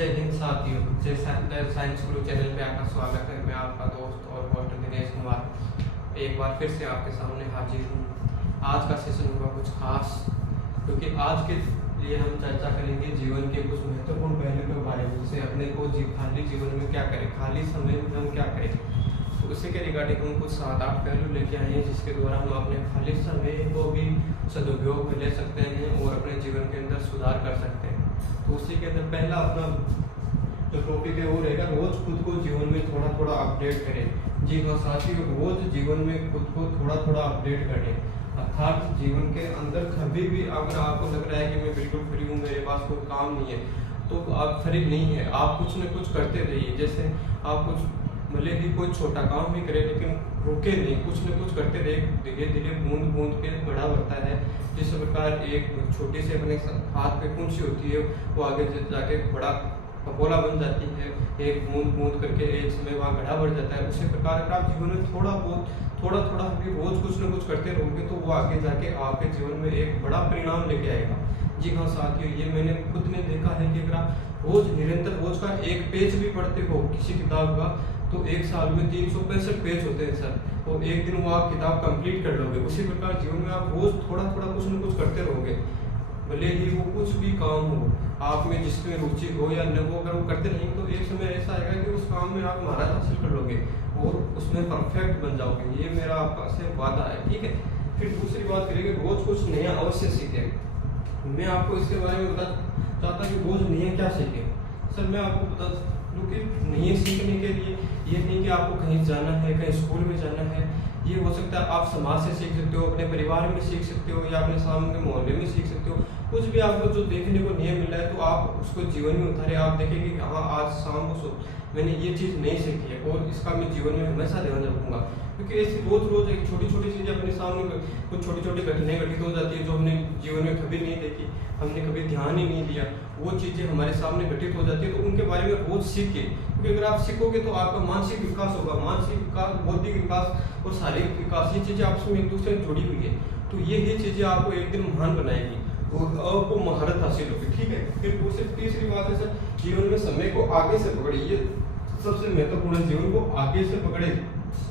जय हिंद साथियों, जय साइंस गुरु चैनल पे आपका स्वागत है। मैं आपका दोस्त और होस्ट दिनेश कुमार एक बार फिर से आपके सामने हाजिर हूँ। आज का सेशन होगा कुछ खास, क्योंकि आज के लिए हम चर्चा करेंगे जीवन के कुछ महत्वपूर्ण पहलू के बारे में, जैसे अपने को खाली जीवन में क्या करें, खाली समय में हम क्या करें। तो उसी के रिगार्डिंग हम कुछ 7-8 पहलू लेके आए हैं, जिसके द्वारा हम अपने खाली समय को भी सदुपयोग में ले सकते हैं और अपने जीवन के अंदर सुधार कर सकते हैं। तो उसी के अंदर पहला अपना जो टॉपिक है वो रहेगा, रोज खुद को जीवन में थोड़ा थोड़ा अपडेट करें। जी हाँ साथियों, रोज जीवन में खुद को थोड़ा थोड़ा अपडेट करें। अर्थात जीवन के अंदर कभी भी अगर आपको लग रहा है कि मैं बिल्कुल फ्री हूँ, मेरे पास कोई काम नहीं है, तो आप फ्री नहीं है। आप कुछ न कुछ करते रहिए। जैसे आप कुछ भले ही कोई छोटा काम भी करें, लेकिन रुके नहीं, कुछ न कुछ करते रहे। धीरे धीरे बूंद बूंद के बड़ा बढ़ता है। जिस प्रकार एक छोटी से अपने हाथ पे कुंची होती है, वो आगे जाके बड़ा कपोला बन जाती है। एक बूंद बूंद करके एक समय वहाँ गढ़ा बढ़ जाता है। उसी प्रकार अगर आप जीवन में थोड़ा थोड़ा भी रोज कुछ न कुछ करते रहोगे, तो वो आगे जाके आपके जीवन में एक बड़ा परिणाम लेके आएगा। जी हाँ साथियों, ये मैंने खुद ने देखा है कि अगर आप रोज निरंतर रोज का एक पेज भी पढ़ते हो किसी किताब का, तो एक साल में 365 पेज होते हैं सर, और एक दिन वो आप किताब कंप्लीट कर लोगे। उसी प्रकार जीवन में आप रोज थोड़ा थोड़ा कुछ न कुछ करते रहोगे, भले ही वो कुछ भी काम हो, आप में जिसमें रुचि हो या न हो, अगर वो करते रहेंगे तो एक समय ऐसा आएगा कि उस काम में आप महारत हासिल कर लोगे और उसमें परफेक्ट बन जाओगे। ये मेरा आपसे वादा है, ठीक है। फिर दूसरी बात करेंगे, रोज कुछ नया अवश्य सीखें। मैं आपको इसके बारे में बता चाहता कि रोज नया क्या सीखें। सर मैं आपको बता दूं कि नए सीखने के लिए ये नहीं कि आपको कहीं जाना है, कहीं स्कूल में जाना है। ये हो सकता है आप समाज से सीख सकते हो, अपने परिवार में सीख सकते हो, या अपने सामने के मोहल्ले में सीख सकते हो। कुछ भी आपको जो देखने को नहीं मिल रहा है, तो आप उसको जीवन में उतारे। आप देखेंगे कि हाँ, आज शाम को मैंने ये चीज़ नहीं सीखी है और इसका मैं जीवन में हमेशा ध्यान रखूंगा। क्योंकि ऐसी रोज एक छोटी छोटी चीज़ें अपने सामने कुछ छोटी छोटी घटनाएं घटित हो जाती है, जो हमने जीवन में कभी नहीं देखी, हमने कभी ध्यान ही नहीं दिया। वो चीज़ें हमारे सामने घटित हो जाती है, तो उनके बारे में रोज सीखिए। क्योंकि अगर आप सीखोगे तो आपका मानसिक विकास होगा। मानसिक विकास, बौद्धिक विकास और शारीरिक विकास, ये चीज़ें आपस में एक दूसरे से जुड़ी हुई है। तो ये चीज़ें आपको एक दिन महान बनाएगी और आपको महारत हासिल होगी, ठीक है। फिर तीसरी बात है सर, जीवन में समय को आगे से पकड़िए। सबसे महत्वपूर्ण है, जीवन को आगे से पकड़े,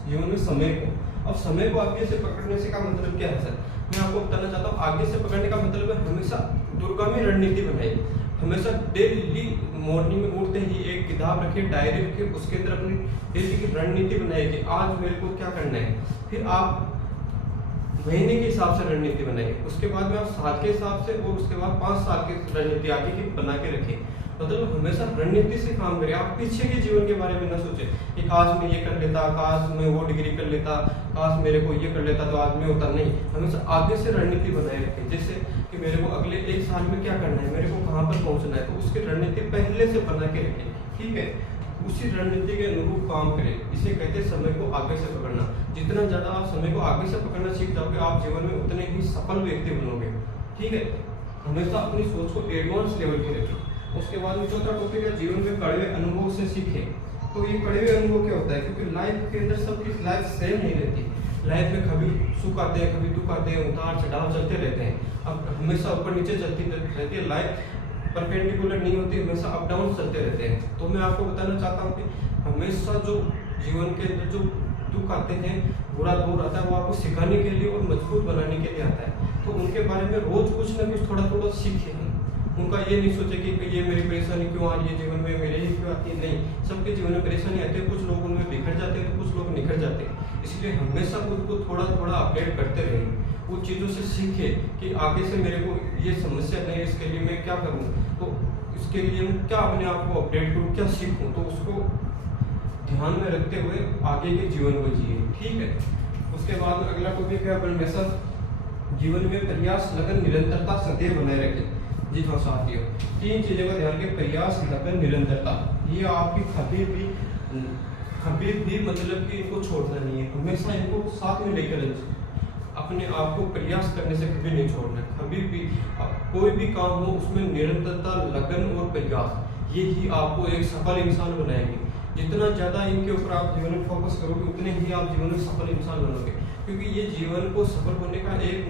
जीवन में समय को। अब समय को आगे से पकड़ने से का मतलब क्या है सर? मैं आपको बताना चाहता हूँ, आगे से पकड़ने का मतलब है हमेशा दूरगामी रणनीति बनाइए। हमेशा डेली मॉर्निंग में उठते ही एक किताब रखिए, डायरी रखिए, उसके अंदर अपनी डेली की रणनीति बनाइए कि आज मेरे को क्या करना है। फिर आप महीने के हिसाब से रणनीति बनाइए, उसके बाद में आप साल के हिसाब से, और उसके बाद 5 साल की रणनीति आगे की बना के रखिए। मतलब हमेशा रणनीति से काम करें। आप पीछे के जीवन के बारे में न सोचें कि काश मैं ये कर लेता, काश मैं वो डिग्री कर लेता, काश मेरे को ये कर लेता तो आज मैं होता। नहीं, हमेशा आगे से रणनीति बनाए रखें। जैसे कि मेरे को अगले 1 साल में क्या करना है, मेरे को कहाँ पर पहुँचना है, तो उसकी रणनीति पहले से बना के रखें, ठीक है। उसी रणनीति के अनुरूप काम करें। इसे कहते हैं समय को आगे से पकड़ना। जितना ज़्यादा आप समय को आगे से पकड़ना सीख जाओगे, आप जीवन में उतने ही सफल व्यक्ति बनोगे, ठीक है। हमेशा अपनी सोच को एडवांस लेवल की रखें। उसके बाद में चौथा टॉपिक है, जीवन में कड़वे अनुभव से सीखें। तो ये कड़वे अनुभव क्या होता है? क्योंकि लाइफ के अंदर सबकी लाइफ सेम नहीं रहती। लाइफ में कभी सुख आते हैं, कभी दुख आते हैं, उतार चढ़ाव चलते रहते हैं। अब हमेशा ऊपर नीचे चलती रहती है लाइफ, परपेंडिकुलर नहीं होती, हमेशा अप डाउन चलते रहते हैं। तो मैं आपको बताना चाहता हूँ कि हमेशा जो जीवन के अंदर जो दुख आते हैं, बुरा दौर आता है, वो आपको सिखाने के लिए और मजबूत बनाने के लिए आता है। तो उनके बारे में रोज कुछ ना कुछ थोड़ा थोड़ा सीखें। उनका ये नहीं सोचे कि ये मेरी परेशानी क्यों आ रही है जीवन में, मेरे ही क्यों आती है। नहीं, सबके जीवन में परेशानी आती है। कुछ लोग उनमें बिखर जाते हैं, तो कुछ लोग निखर जाते हैं। इसलिए हमेशा खुद को थोड़ा थोड़ा अपडेट करते रहें। वो चीज़ों से सीखे कि आगे से मेरे को ये समस्या नहीं है, इसके लिए मैं क्या करूँ, तो इसके लिए मैं क्या अपने आप को अपडेट करूँ, क्या सीखूँ। तो उसको ध्यान में रखते हुए आगे के जीवन को जिए, ठीक है। उसके बाद अगला टॉपिक है, हमेशा जीवन में प्रयास, लगन, निरंतरता सदैव बनाए रखें। जी हाँ साथियों, 3 चीज़ों का ध्यान रखें, प्रयास, लगन, निरंतरता। ये आपकी कभी भी मतलब कि इनको छोड़ना नहीं है। हमेशा इनको साथ में लेकर अपने आप को प्रयास करने से कभी नहीं छोड़ना। कभी भी कोई भी काम हो, उसमें निरंतरता, लगन और प्रयास, ये ही आपको एक सफल इंसान बनाएंगे। जितना ज़्यादा इनके ऊपर आप जीवन में फोकस करोगे, उतने ही आप जीवन में सफल इंसान बनोगे। क्योंकि ये जीवन को सफल होने का एक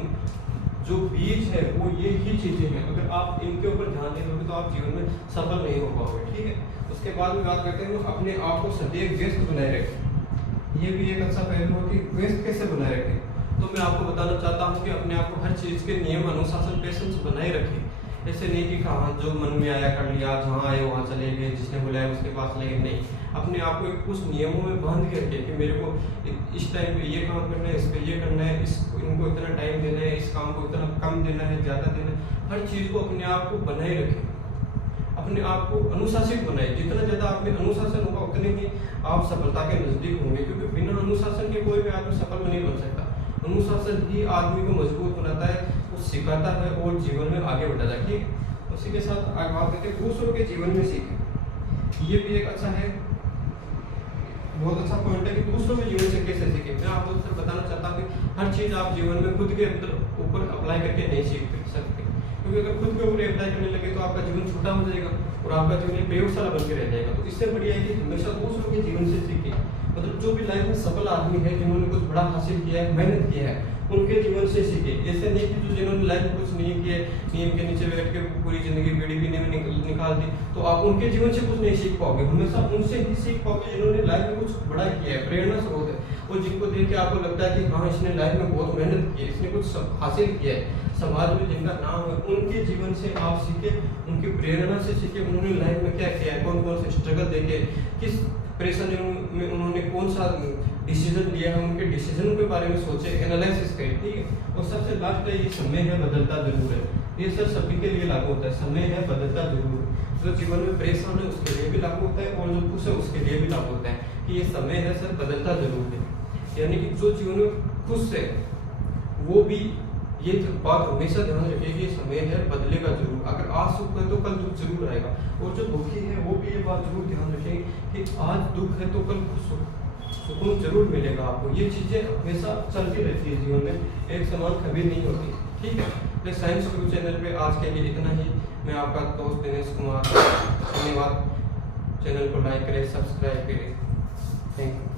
जो बीज बीज है वो ये ही चीजें हैं। अगर आप इनके ऊपर ध्यान नहीं दोगे तो आप जीवन में सफल नहीं हो पाओगे, ठीक है। उसके बाद में बात करते हैं अपने आप को सदैव व्यस्त बनाए रखें। ये भी एक अच्छा पहलू है कि व्यस्त कैसे बनाए रखें। तो मैं आपको बताना चाहता हूँ कि अपने आप को हर चीज के नियम, अनुशासन, पेशेंस बनाए रखें। ऐसे नहीं कि कहाँ जो मन में आया कर लिया, जहाँ आए वहाँ चले गए, जिसने बुलाया उसके पास लगे, नहीं। अपने आप को कुछ नियमों में बांध के रखिए कि मेरे को इस टाइम पे ये काम करना है, इस पे ये करना है, इनको इतना टाइम देना है, इस काम को इतना कम देना है, ज़्यादा देना है। हर चीज़ को अपने आप को बनाए रखें, अपने आप को अनुशासित बनाए। जितना ज़्यादा आप में अनुशासन होगा उतने ही आप सफलता के नज़दीक होंगे, क्योंकि बिना अनुशासन के कोई भी आदमी सफल नहीं बन सकता। अनुशासन ही आदमी को मजबूत बनाता है, वो सिखाता है और जीवन में आगे बढ़ाता है, ठीक है। उसी के साथ आगे बात करते हैं दूसरों के जीवन में सीखें। ये भी एक अच्छा है, बहुत अच्छा पॉइंट है कि दूसरों के जीवन से कैसे सीखें। मैं आपको सर बताना चाहता हूँ कि हर चीज़ आप जीवन में खुद के अंदर ऊपर अप्लाई करके नहीं सीख सकते, क्योंकि अगर खुद के ऊपर अप्लाई करने लगे तो आपका जीवन छोटा हो जाएगा और आपका जीवन एक प्रयोगशाला बन के रह जाएगा। तो इससे बढ़िया है कि हमेशा दूसरों के जीवन से सीखें। मतलब जो भी लाइफ में सफल आदमी है, जिन्होंने कुछ बड़ा हासिल किया है, मेहनत किया है, उनके जीवन से सीखे। ऐसे नहीं कि जो जिन्होंने लाइफ में कुछ नहीं किया, नीम के नीचे बैठ के पूरी जिंदगी बीड़ी पीने में निकाल दी, तो आप उनके जीवन से कुछ नहीं सीख पाओगे। हमेशा उनसे ही सीख पाओगे जिन्होंने लाइफ में कुछ बड़ा किया है, प्रेरणा स्रोत है, और जिनको देख के आपको लगता है कि हाँ इसने लाइफ में बहुत मेहनत की है, इसने कुछ हासिल किया है, समाज में जिनका नाम है, उनके जीवन से आप सीखे, उनकी प्रेरणा से सीखे। उन्होंने लाइफ में क्या किया है, कौन कौन से स्ट्रगल देखे, किस परेशानी में उन्होंने कौन सा डिसीजन लिया है, उनके डिसीजन के बारे में सोचे, एनालिसिस करें, ठीक है। और सबसे लास्ट है ये समय है बदलता जरूर है। ये सर सभी के लिए लागू होता है, समय है बदलता जरूर है। जो जीवन में परेशान है उसके लिए भी लागू होता है, और जो खुश है उसके लिए भी लागू होता है कि ये समय है सर बदलता जरूर है। यानी कि जो जीवन में खुश है वो भी ये बात हमेशा ध्यान रखिए, ये समय है बदलेगा जरूर। अगर आज सुख है तो कल दुख जरूर आएगा। और जो दुखी है वो भी ये बात जरूर ध्यान रखें कि आज दुख है तो कल सुकून जरूर मिलेगा आपको। ये चीजें हमेशा चलती रहती है जीवन में, एक समान कभी नहीं होती, ठीक है। साइंस गुरु चैनल पे आज के लिए इतना ही। मैं आपका दोस्त दिनेश कुमार, धन्यवाद। चैनल को लाइक करें, सब्सक्राइब करें, थैंक यू।